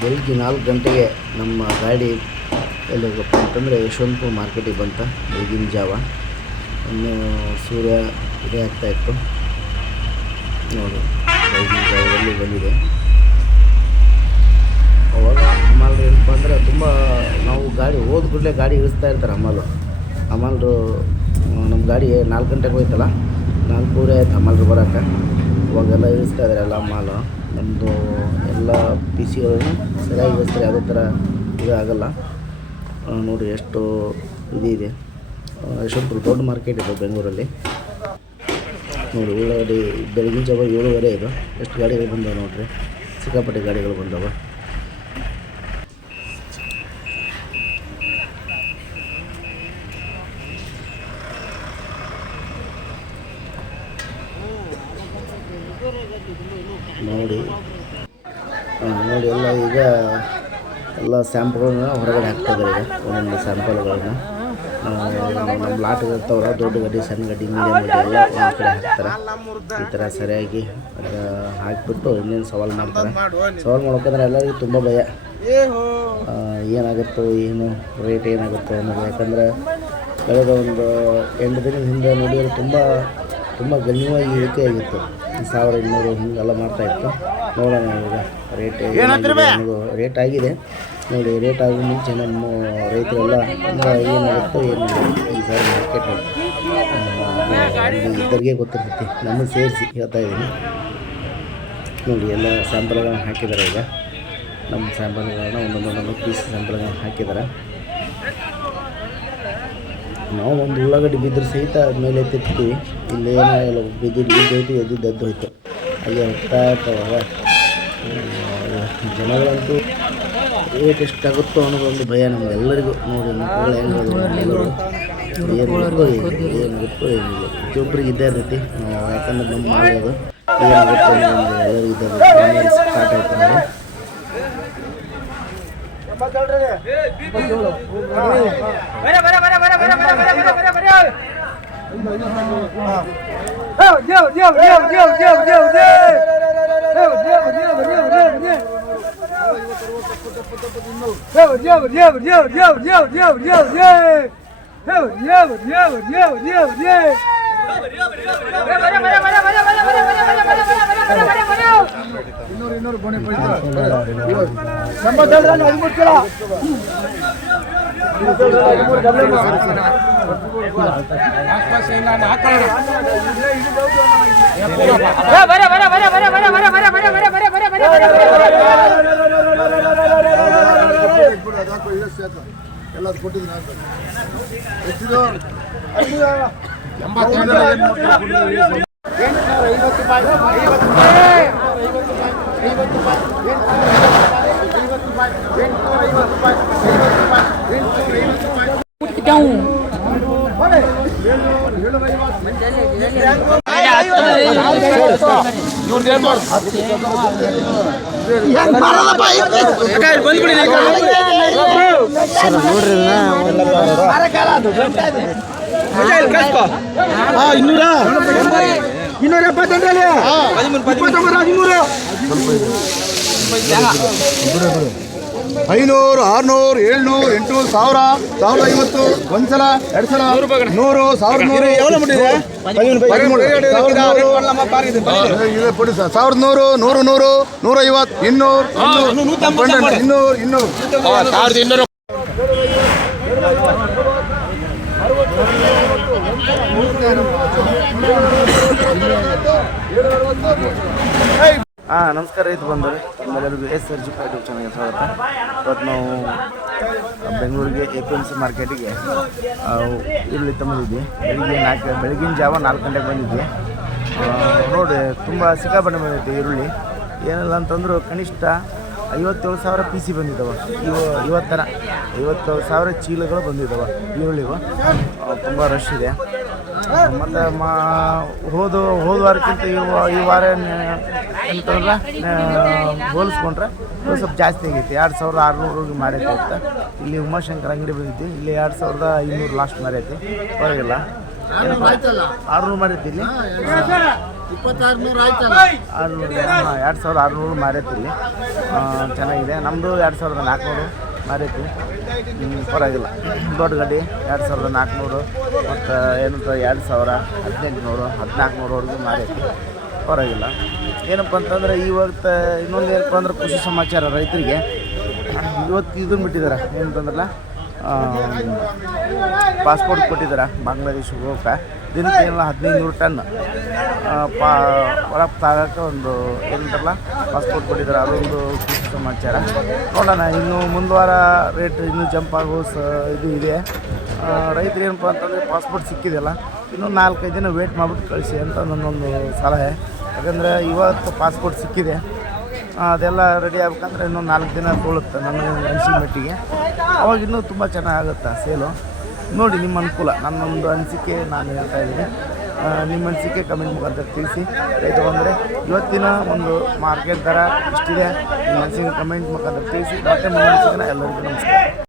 ಬೆಳಿಗ್ಗೆ 4 ಗಂಟೆಗೆ ನಮ್ಮ ಗಾಡಿ ಎಲ್ಲಿ ಹೋಗಪ್ಪ ಅಂತಂದರೆ ಯಶವಂತಪುರ ಮಾರ್ಕೆಟಿಗೆ ಬಂತ. ಬೆಳಗಿನ ಜಾವ ಇನ್ನು ಸೂರ್ಯ ಇದೇ ಆಗ್ತಾಯಿತ್ತು ನೋಡಿ. ಬೆಳಗಿನ ಜಾವದಲ್ಲಿ ಬಂದಿದೆ. ಅವಾಗ ಹಮಾಲ್ರು ಏನಪ್ಪ ಅಂದರೆ ತುಂಬ ನಾವು ಗಾಡಿ ಹೋದ ಕೂಡಲೇ ಗಾಡಿ ಇಳಿಸ್ತಾ ಇರ್ತಾರೆ ಹಮಾಲ್ರು. ನಮ್ಮ ಗಾಡಿ 4 ಗಂಟೆಗೆ ಹೋಯ್ತಲ್ಲ, 4:30 ಆಯ್ತು ಹಮಾಲ್ರು ಬರೋಕ್ಕೆ. ಅವಾಗೆಲ್ಲ ಇಳಿಸ್ತಾ ಇದ್ದಾರೆ ಎಲ್ಲ ಮಾಲು. ನಮ್ಮದು ಎಲ್ಲ ಪಿ ಸಿಗಳನ್ನು ಸರಿಯಾಗಿ ಇಳಿಸ್ತಾರೆ, ಯಾವುದೇ ಥರ ಇದು ಆಗೋಲ್ಲ ನೋಡಿ. ಎಷ್ಟು ಇದೆ ಯಶವಂತಪುರ ದೊಡ್ಡ ಮಾರ್ಕೆಟ್ ಇದೆ ಬೆಂಗಳೂರಲ್ಲಿ ನೋಡಿ. ಉಳ್ಳಾಗಡ್ಡಿ ಬೆಳಗಿನ ಜಾವ 7:30 ಇದು. ಎಷ್ಟು ಗಾಡಿಗಳು ಬಂದವೆ ನೋಡಿರಿ, ಸಿಕ್ಕಾಪಟ್ಟೆ ಗಾಡಿಗಳು ಬಂದವೆ. ನೋಡಿ ಎಲ್ಲ ಈಗ ಎಲ್ಲ ಸ್ಯಾಂಪಲ್ಗಳನ್ನ ಹೊರಗಡೆ ಹಾಕ್ತಾಯಿದ್ದಾರೆ. ಈಗ ಒಂದೊಂದು ಸ್ಯಾಂಪಲ್ಗಳನ್ನ ನಮ್ಮ ಲಾಟ್ಗಳು ಇರ್ತಾವಲ್ಲ, ದೊಡ್ಡ ಗಡ್ಡಿ, ಸಣ್ಣ ಗಡ್ಡಿ, ಮೀಡಿಯಮ್ ಗಡ್ಡಿ ಎಲ್ಲ ಒಂದು ಕಡೆ ಹಾಕ್ತಾರೆ. ಈ ಥರ ಸರಿಯಾಗಿ ಹಾಕಿಬಿಟ್ಟು ಇನ್ನೇನು ಸವಾಲು ಮಾಡ್ತಾರೆ. ಸವಾಲು ಮಾಡ್ಬೇಕಂದ್ರೆ ಎಲ್ಲರಿಗೂ ತುಂಬ ಭಯ, ಏನಾಗುತ್ತೋ ಏನು ರೇಟ್ ಏನಾಗುತ್ತೋ ಅನ್ನೋದು. ಯಾಕಂದರೆ ಕಳೆದ ಒಂದು 8 ದಿನದ ಹಿಂದೆ ನೋಡಿದರೆ ತುಂಬ ಗಣ್ಯವಾಗಿ ಇಳಿಕೆ ಆಗಿತ್ತು. 1200 ಹಿಂಗೆಲ್ಲ ಮಾಡ್ತಾಯಿತ್ತು. ನೋಡೋಣ ಈಗ ರೇಟ್ ಅನ್ನೋದು. ರೇಟ್ ಆಗಿದೆ ನೋಡಿ. ರೇಟ್ ಆಗೋ ಮುಂಚೆ ನಮ್ಮ ರೈತರೆಲ್ಲ ತುಂಬ ಏನಾಗುತ್ತೋ ಏನಿಲ್ಲ ಈ ಸಾರಿ ಮಾರ್ಕೆಟ್ ಇದ್ದರಿಗೆ ಗೊತ್ತಿರ್ತೈತಿ, ನಮಗೆ ಸೇರಿಸಿ ಹೇಳ್ತಾ ಇದ್ದೀನಿ ನೋಡಿ. ಎಲ್ಲ ಸ್ಯಾಂಪಲ್ಗಳನ್ನ ಹಾಕಿದ್ದಾರೆ. ಈಗ ನಮ್ಮ ಸ್ಯಾಂಪಲ್ಗಳನ್ನ ಒಂದೊಂದು ಪೀಸ್ ಸ್ಯಾಂಪಲ್ಗಳನ್ನ ಹಾಕಿದ್ದಾರೆ. ನಾವು ಒಂದು ಉಳ್ಳಾಗಡ್ಡಿ ಬಿದ್ದರೆ ಸಹಿತ ಮೇಲೆ ಎತ್ತಿರ್ತೀವಿ. ಇಲ್ಲಿ ಏನಾಗಲ್ಲ, ಬಿದ್ದೋಯ್ತು, ಎದ್ದು ಹೋಯ್ತು, ಹಾಗೆ ಹೋಗ್ತಾ ಇರ್ತಾವಾಗ. ಜನಗಳಂತೂ ರೇಟ್ ಎಷ್ಟಾಗುತ್ತೋ ಅನ್ನೋದೊಂದು ಭಯ ನಮಗೆಲ್ಲರಿಗೂ ನೋಡಿ. ಮಕ್ಕಳು ಹೆಂಗದು ಎಲ್ಲರೂ ಏನಾಗುತ್ತೋ ಏನಿಲ್ಲ, ಪ್ರತಿಯೊಬ್ಬರಿಗೆ ಇದ್ದೇ ಇರ್ತೈತಿ. ಯಾಕಂದ್ರೆ ನಮ್ಮ ಮಾಡೋದು ಏನಾಗುತ್ತೋ ಅನ್ನೋದು ಎಲ್ಲರಿಗೂ ಇದ್ದ ಸ್ಟಾರ್ಟ್ ಆಯ್ತು ನೋಡಿ. ಐನೂರು, 600, 700, 800, 1000, 1050, 1 ಸಲ, 2 ಸಲ, 100, 1100, 1150, 200. ನಮಸ್ಕಾರ ರೈತ ಬಂದವರು ಎಲ್ಲರಿಗೂ SRG ಯೂಟ್ಯೂಬ್ ಚಾನಲ್ಗೆ ಸ್ವಾಗತ. ಇವತ್ತು ನಾವು ಬೆಂಗಳೂರಿಗೆ APMC ಮಾರ್ಕೆಟಿಗೆ ಇಲ್ಲಿ ತಂದಿದ್ವಿ. ಬೆಳಗಿನ ಜಾವ 4 ಗಂಟೆಗೆ ಬಂದಿದ್ವಿ ನೋಡಿ. ತುಂಬ ಸಿಕ್ಕಾಪಟ್ಟೆ ಬಂದೈತಿ ಈರುಳ್ಳಿ. ಏನಿಲ್ಲ ಅಂತಂದ್ರು ಕನಿಷ್ಠ 57,000 PC ಬಂದಿದ್ದಾವೆ ಇವತ್ತರ. 57,000 ಚೀಲಗಳು ಬಂದಿದ್ದಾವೆ ಈರುಳ್ಳಿಗೂ. ತುಂಬ ರಶ್ ಇದೆ. ಮತ್ತು ಹೋದ ವಾರಕ್ಕಿಂತ ಈ ವಾರ ಅಂತಂದ್ರೆ ಹೋಲಿಸ್ಕೊಂಡ್ರೆ ಸ್ವಲ್ಪ ಜಾಸ್ತಿ ಆಗೈತಿ. 2,600 ಮಾರೈತಿ ಅಂತ. ಇಲ್ಲಿ ಉಮಾಶಂಕರ್ ಅಂಗಡಿ ಬಂದಿದ್ವಿ. ಇಲ್ಲಿ 2,500 ಲಾಸ್ಟ್ ಮಾರೈತಿ. ಹೊರಗಿಲ್ಲ 600 ಮಾರೈತಿ ಇಲ್ಲಿ. 2600 ಮಾರೈತಿ ಇಲ್ಲಿ. ಚೆನ್ನಾಗಿದೆ. ನಮ್ಮದು 2400 ಮಾರೈತಿ. ಪರವಾಗಿಲ್ಲ. ದೊಡ್ಡ ಗಾಡಿ 2400 ಮತ್ತು ಏನಂತ 2000, 1800, 1400ವರೆಗೂ ಮಾರೈತಿ. ಪರವಾಗಿಲ್ಲ. ಏನಪ್ಪ ಅಂತಂದರೆ ಇವತ್ತು ಇನ್ನೊಂದು ಏನಪ್ಪ ಅಂದ್ರೆ ಖುಷಿ ಸಮಾಚಾರ ರೈತರಿಗೆ. ಇವತ್ತು ಇದನ್ನು ಬಿಟ್ಟಿದ್ದಾರೆ ಏನಂತಂದ್ರಲ್ಲ, ಪಾಸ್ಪೋರ್ಟ್ ಕೊಟ್ಟಿದ್ದಾರೆ ಬಾಂಗ್ಲಾದೇಶಕ್ಕೆ ಹೋಗಕ್ಕೆ. ದಿನಕ್ಕೆ ಏನಿಲ್ಲ 1500 ಟನ್ ಒಳಗೆ ತಾಗಕ್ಕೆ ಒಂದು ಏನಂತಾರಲ್ಲ ಪಾಸ್ಪೋರ್ಟ್ ಕೊಟ್ಟಿದ್ದಾರೆ. ಅದೊಂದು ಖುಷಿ ಸಮಾಚಾರ. ನೋಡೋಣ ಇನ್ನು ಮುಂದುವಾರ ರೇಟ್ ಇನ್ನೂ ಜಂಪ್ ಆಗೋ ಇದು ಇದೆ. ರೈತರು ಏನಪ್ಪ ಅಂತಂದರೆ ಪಾಸ್ಪೋರ್ಟ್ ಸಿಕ್ಕಿದೆಯಲ್ಲ, ಇನ್ನೂ 4-5 ದಿನ ವೇಟ್ ಮಾಡಿಬಿಟ್ಟು ಕಳಿಸಿ ಅಂತ ನನ್ನೊಂದು ಸಲಹೆ. ಯಾಕಂದರೆ ಇವತ್ತು ಪಾಸ್ಪೋರ್ಟ್ ಸಿಕ್ಕಿದೆ, ಅದೆಲ್ಲ ರೆಡಿ ಆಗ್ಬೇಕಂದ್ರೆ ಇನ್ನೂ 4 ದಿನ ತೊಳುತ್ತೆ ನನ್ನ ಅನಿಸಿಕೆ ಮಟ್ಟಿಗೆ. ಅವಾಗ ಇನ್ನೂ ತುಂಬ ಚೆನ್ನಾಗುತ್ತೆ ಸೇಲು. ನೋಡಿ ನಿಮ್ಮ ಅನುಕೂಲ. ನನ್ನೊಂದು ಅನಿಸಿಕೆ ನಾನು ಹೇಳ್ತಾ ಇದ್ದೀನಿ. ನಿಮ್ಮ ಅನಿಸಿಕೆ ಕಮೆಂಟ್ ಮುಖಾಂತರ ತಿಳಿಸಿ. ರೈತ ಬಂದರೆ ಇವತ್ತಿನ ಒಂದು ಮಾರ್ಕೆಟ್ ದರ ಇಷ್ಟಿದೆ. ನಿಮ್ಮ ಅನಿಸಿಕೆ ಕಮೆಂಟ್ ಮುಖಾಂತರ ತಿಳಿಸಿ. ಮತ್ತೆ ನಿಮ್ಮ ಅನಿಸಿಕೆನ ಎಲ್ಲರಿಗೂ ನಮಸ್ಕಾರ.